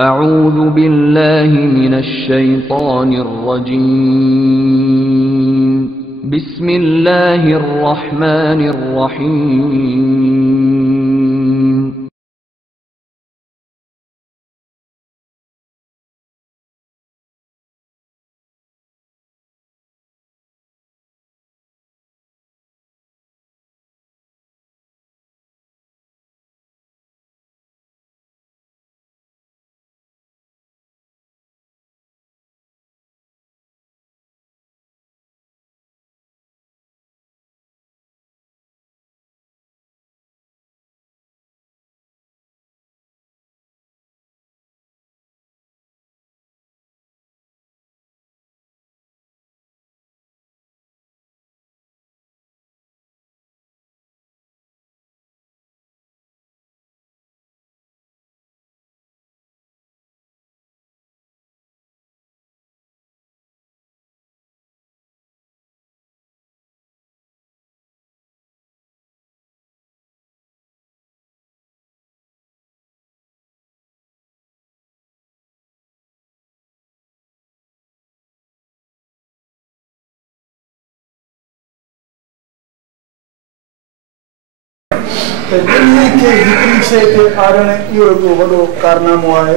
اعوذ باللہ من الشیطان الرجیم بسم اللہ الرحمن الرحیم دلی کے ہکڑی شے تے آرن اہو ہکو وڈو کارنامو ہے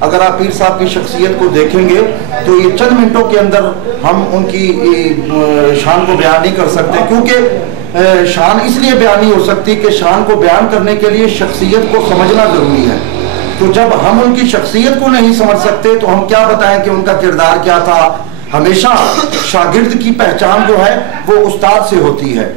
اگر آپ پیر صاحب کی شخصیت کو دیکھیں گے تو یہ چند منٹوں کے اندر ہم ان کی شان کو بیان نہیں کر سکتے، کیونکہ شان اس لیے بیان نہیں ہو سکتی کہ شان کو بیان کرنے کے لیے شخصیت کو سمجھنا ضروری ہے۔ تو جب ہم ان کی شخصیت کو نہیں سمجھ سکتے تو ہم کیا بتائیں کہ ان کا کردار کیا تھا۔ ہمیشہ شاگرد کی پہچان جو ہے وہ استاد سے ہوتی ہے،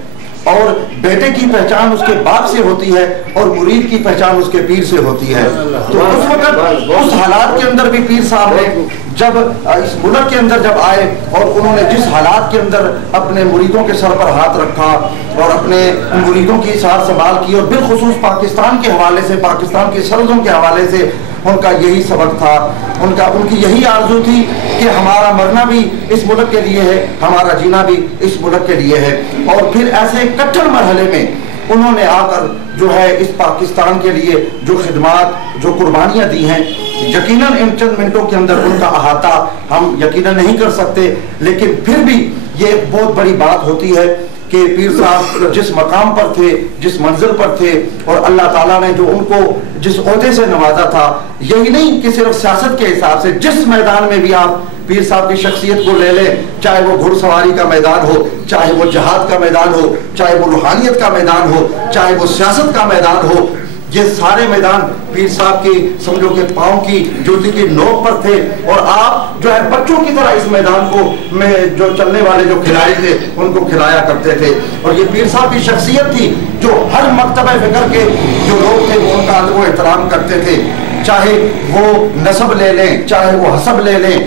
اور بیٹے کی پہچان اس کے باپ سے ہوتی ہے، اور مرید کی پہچان اس کے پیر سے ہوتی ہے۔ تو اس وقت اس حالات کے اندر بھی پیر صاحب نے جب اس ملک کے اندر جب آئے اور انہوں نے جس حالات کے اندر اپنے مریدوں کے سر پر ہاتھ رکھا اور اپنے مریدوں کی سار سنبھال کی، اور بالخصوص پاکستان کے حوالے سے، پاکستان کی سرحدوں کے حوالے سے ان کا یہی سبق تھا، ان کی یہی آرزو تھی کہ ہمارا مرنا بھی اس ملک کے لیے ہے، ہمارا جینا بھی اس ملک کے لیے ہے۔ اور پھر ایسے کٹھن مرحلے میں انہوں نے آ کر جو ہے اس پاکستان کے لیے جو خدمات، جو قربانیاں دی ہیں، یقیناً ان چند منٹوں کے اندر ان کا احاطہ ہم یقیناً نہیں کر سکتے، لیکن پھر بھی یہ ایک بہت بڑی بات ہوتی ہے کہ پیر صاحب جس مقام پر تھے، جس منزل پر تھے، اور اللہ تعالیٰ نے جو ان کو جس عہدے سے نوازا تھا، یہی نہیں کہ صرف سیاست کے حساب سے، جس میدان میں بھی آپ پیر صاحب کی شخصیت کو لے لیں، چاہے وہ گھڑ سواری کا میدان ہو، چاہے وہ جہاد کا میدان ہو، چاہے وہ روحانیت کا میدان ہو، چاہے وہ سیاست کا میدان ہو، یہ سارے میدان پیر صاحب کی سمجھو کہ پاؤں کی جوتی کی نوک پر تھے، اور آپ جو ہے بچوں کی طرح اس میدان کو میں جو چلنے والے جو کھلاڑی تھے ان کو کھلایا کرتے تھے۔ اور یہ پیر صاحب کی شخصیت تھی جو ہر مکتبہ فکر کے جو لوگ تھے وہ ان کا ادب و احترام کرتے تھے، چاہے وہ نسب لے لیں، چاہے وہ حسب لے لیں،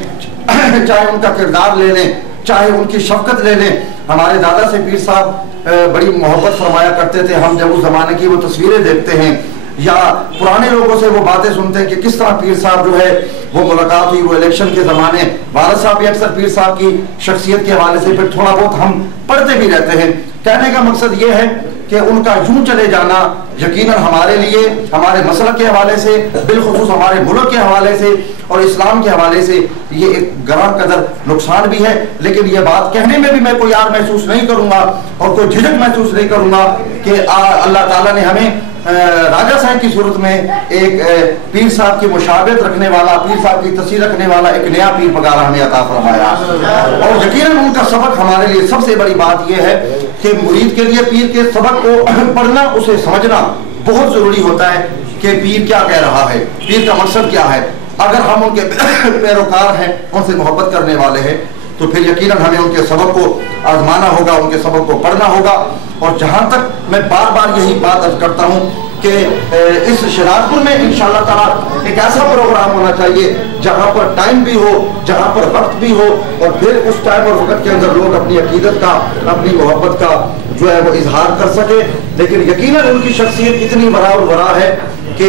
چاہے ان کا کردار لے لیں، چاہے ان کی شفقت لے لیں۔ ہمارے دادا سے پیر صاحب بڑی محبت فرمایا کرتے تھے۔ ہم جب اس زمانے کی وہ تصویریں دیکھتے ہیں یا پرانے لوگوں سے وہ باتیں سنتے ہیں کہ کس طرح پیر صاحب جو ہے وہ ملاقات ہوئی، وہ الیکشن کے زمانے، والد صاحب بھی اکثر پیر صاحب کی شخصیت کے حوالے سے پھر تھوڑا بہت ہم پڑھتے بھی رہتے ہیں۔ کہنے کا مقصد یہ ہے کہ ان کا یوں چلے جانا یقیناً ہمارے لیے، ہمارے مسلک کے حوالے سے، بالخصوص ہمارے ملک کے حوالے سے اور اسلام کے حوالے سے یہ ایک گراں قدر نقصان بھی ہے، لیکن یہ بات کہنے میں بھی میں کوئی یار محسوس نہیں کروں گا اور کوئی جھجک محسوس نہیں کروں گا کہ اللہ تعالیٰ نے ہمیں راجہ صاحب کی صورت میں ایک پیر صاحب کی مشابہت رکھنے والا، پیر صاحب کی تصویر رکھنے والا ایک نیا پیر پگارا ہمیں عطا فرمایا۔ اور یقیناً ان کا سبق ہمارے لیے سب سے بڑی بات یہ ہے کہ مرید کے لیے پیر کے سبق کو پڑھنا، اسے سمجھنا بہت ضروری ہوتا ہے کہ پیر کیا کہہ رہا ہے، پیر کا مقصد کیا ہے۔ اگر ہم ان کے پیروکار ہیں، ان سے محبت کرنے والے ہیں، تو پھر یقیناً ہمیں ان کے سبق کو آزمانا ہوگا، ان کے سبق کو پڑھنا ہوگا۔ اور جہاں تک میں بار بار یہی بات عرض کرتا ہوں کہ اس شراط پور میں انشاءاللہ تعالیٰ ایک ایسا پروگرام ہونا چاہیے جہاں پر ٹائم بھی ہو، جہاں پر وقت بھی ہو، اور پھر اس ٹائم اور وقت کے اندر لوگ اپنی عقیدت کا، اپنی محبت کا جو ہے وہ اظہار کر سکے۔ لیکن یقیناً ان کی شخصیت اتنی برا اور برا ہے کہ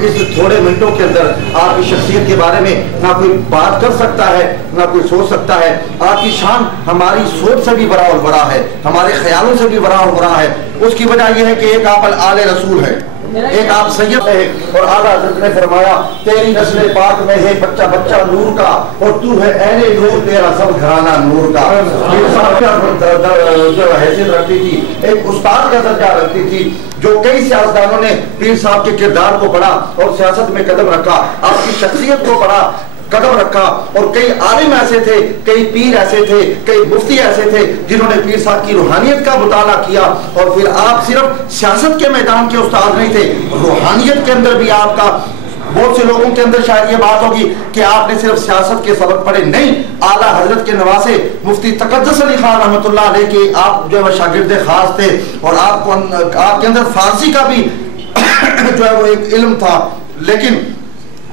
اس تھوڑے منٹوں کے اندر آپ کی شخصیت کے بارے میں نہ کوئی بات کر سکتا ہے، نہ کوئی سوچ سکتا ہے۔ آپ کی شان ہماری سوچ سے بھی بڑا اور بڑا ہے، ہمارے خیالوں سے بھی بڑا اور بڑا ہے۔ اس کی وجہ یہ ہے کہ ایک آپ آل رسول ہے، ایک آپ سید ہے، اور اعلیٰ حضرت نے فرمایا تیری نسل پاک میں ہے بچہ بچہ نور کا، اور تو ہے عین نور، تیرا سب گھرانہ نور کا۔ جو حیثیت رکھتی تھی، ایک استاد کا درجہ رکھتی تھی، جو کئی سیاستدانوں نے پیر صاحب کے کردار کو پڑھا اور سیاست میں قدم رکھا، آپ کی شخصیت کو پڑھا، قدم رکھا، اور کئی عالم ایسے تھے، کئی پیر ایسے تھے، کئی مفتی ایسے تھے جنہوں نے پیر صاحب کی روحانیت کا مطالعہ کیا۔ اور پھر آپ صرف سیاست کے میدان کے استاد نہیں تھے، روحانیت کے اندر بھی آپ کا، بہت سے لوگوں کے اندر شاید یہ بات ہوگی کہ آپ نے صرف سیاست کے سبق پڑھے، نہیں، اعلیٰ حضرت کے نواسے مفتی تقدس علی خان رحمۃ اللہ علیہ کے آپ جو ہے شاگرد خاص تھے، اور آپ کے اندر فارسی کا بھی جو ہے وہ ایک علم تھا۔ لیکن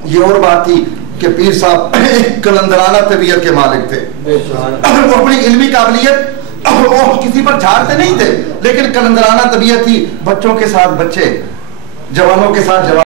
یہ اور بات تھی کہ پیر صاحب کلندرانہ طبیعت کے مالک تھے، وہ اپنی علمی قابلیت وہ کسی پر جھاڑتے نہیں تھے، لیکن کلندرانہ طبیعت تھی، بچوں کے ساتھ بچے، جوانوں کے ساتھ جوان۔